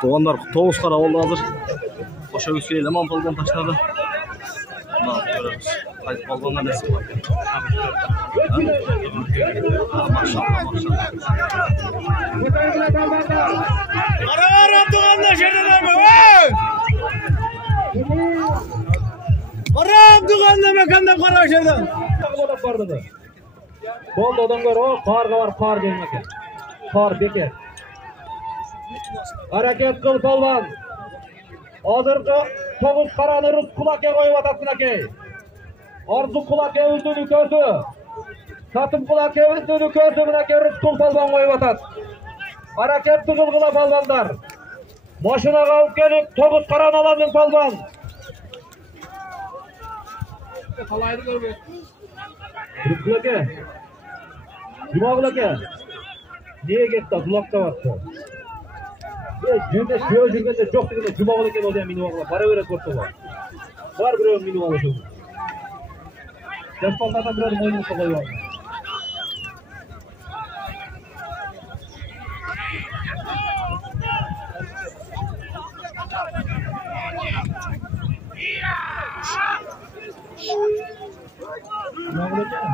Туғандар 9 қара болды азыр. Қоша өскелі аман полгон таштады. Қайтып полгоннан нәсіп бар. Машалла. Ара туғанда жерден ама, Арам туғанда меканда қара жерден. Болды одан гөрі қарға бар, қар дейін екен. Қар бекер. Әрекет қыл полван. Азырғы 9 қараны Рыс құлаке қойып атасың әке. Арзу құлаке үздіні көзі. Сатым құлаке үздіні көзі мінеке Рыс құл полван қойып атат. Әрекет тұғылғыла полвандар. Машина қауып келіп 9 қараны аладың полван. Қалайды көрбек. Құлаке. Жұмағыл әке. Неге кетті? Бұлақта бақты. Жүрде шөй жүргенде жоқ дегенде Жұмағыл екен одан менің оғыла. Бара берет көрді бар. Бар біреуін менің оғыла жүрді. Жаспалдата біреуін мойнын солай бар. Жұмағыл екен.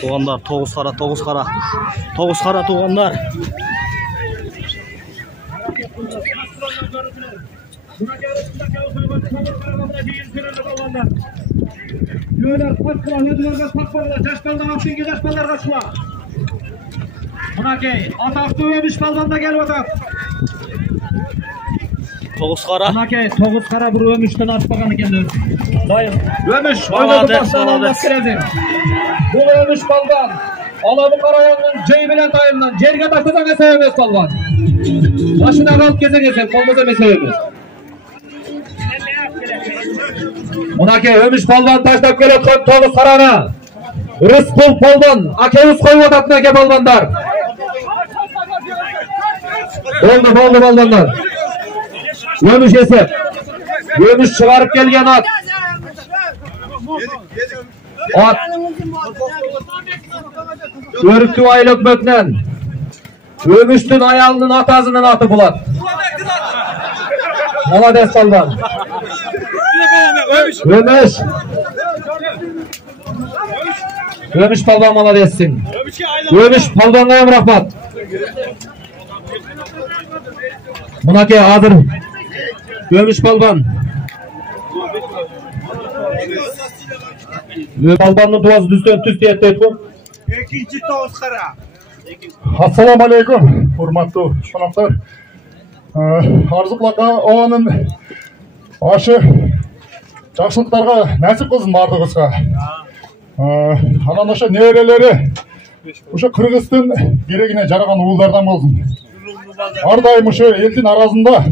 Туғандар 9 қара туғандар. Мұнакей, атақты өміш балбанда келіп отыр. 9 қара. Мұнакей, 9 қара бір өміштен аспаған екенді. Өміш, ойнады бастан алмас кереді. Бұл өміш балбан. Алабы қараяңның жей білен тайымнан жерге тақтыдан есе емес балбан. Машина қалып кезен есе, қолмыз емесе емес. Мұнакей, өміш балбан таштап келет қойып 9 қараны. Рысқұл балбан, акеуіз қойып отатын әке балбандар. Болды балбандар. Өміш есеп. Өміш шығарып келген ат. Ат. Өрікті айлы өкметінен. Өміштің аялының атазының аты бұлат. Молодец балбан. Өміш. Өміш балбан молодецсің. Өміш балбанға ем рахмат. Мұнакей адыр. Өміш балбан. Балбанның туазы дүстен түсті етті етті. Екінші 9 қара. Ассаламу алейкум, урматтуу қонақтар. Арзу құлақа оғаның ашы жақшылықтарға нәсіп қылсын бардығызға. Анан ашы нерелері ұшы Қырғызстың керегіне жараған уылдардан болсын. Ардайым ұшы елдің аразында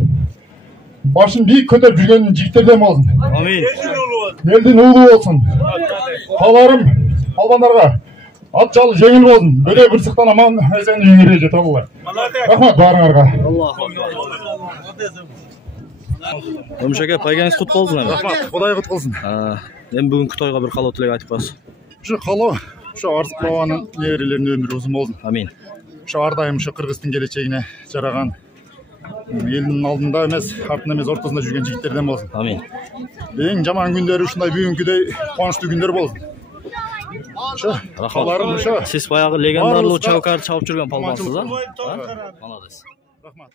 башын бейік көтеріп жүрген жігіттерден болсын. Амин. Елдің уылы болсын. Қаларым албандарға ат жалы жеңіл болсын. Бөле бір сықтан аман әзен үйіңіре жет олар. Рахмат барыңарға. Өміш әке, пайғаныңыз құт болсын. Рахмат, Құдай құт қылсын. Мен бүгінгі тойға бір қалау тілек айтып қойсын. Şu қалау, şu Арзық бабаның немерелерінің өмірі ұзын болсын. Амин. Şu ардайым şu Қырғыздың келешегіне жараған елінің алдында емес, артында емес, ортасында жүрген жігіттерден болсын. Амин. Ең жаман күндері ушундай бүгүнкүдөй қуанышты күндер болсын. Рахмат. Сіз баяғы легендарlı Чаукарды чауып жүрген палбансыз, а? Молодец. Рахмат.